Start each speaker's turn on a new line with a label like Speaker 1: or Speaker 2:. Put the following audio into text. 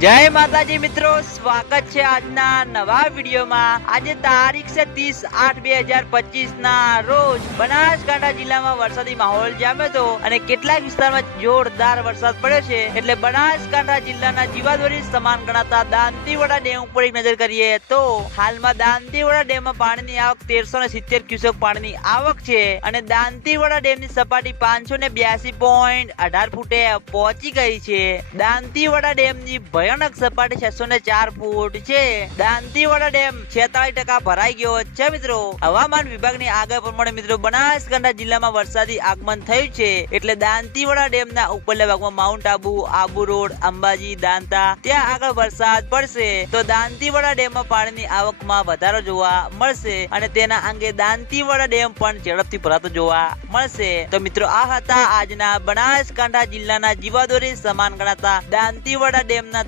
Speaker 1: જય માતાજી મિત્રો સ્વાગત છે આજના નવા વિડીયોમાં આજે તારીખ છે ત્રીસ આઠ બે હજાર પચીસ ના રોજ બનાસકાંઠા જિલ્લામાં વરસાદી માહોલ જામ્યો હતો અને કેટલાક વિસ્તારમાં જોરદાર વરસાદ પડ્યો છે એટલે બનાસકાંઠા જિલ્લાના જીવાદોરી સમાન ગણાતા દાંતીવાડા ડેમ ઉપર એક નજર કરીએ તો હાલમાં દાંતીવાડા ડેમમાં પાણીની આવક તેરસો ને સિત્તેર ક્યુસેક પાણીની આવક છે અને દાંતીવાડા ડેમની સપાટી પાંચસો ને બ્યાસી પોઈન્ટ અઢાર ફૂટે પહોંચી ગઈ છે દાંતીવાડા ડેમની ભયાનક સપાટી છસો ને ચાર ફૂટ છે દાંતીવાડા ડેમ છેતાલીસ ટકા ભરાઈ ગયો છે મિત્રો હવામાન વિભાગની આગળ પ્રમાણે મિત્રો બનાસકાંઠા જિલ્લામાં વરસાદી આગમન થયું છે એટલે દાંતીવાડા ડેમના ઉપરના ભાગમાં માઉન્ટ આબુ આબુ રોડ અંબાજી દાંતા ત્યાં આગળ વરસાદ પડશે તો દાંતીવાડા ડેમમાં પાણીની આવકમાં વધારો જોવા મળશે અને તેના અંગે દાંતીવાડા ડેમ પણ ઝડપથી ભરાતો જોવા મળશે તો મિત્રો આ હતા આજના બનાસકાંઠા જિલ્લાના જીવાદોરી સમાન ગણાતા દાંતીવાડા ડેમના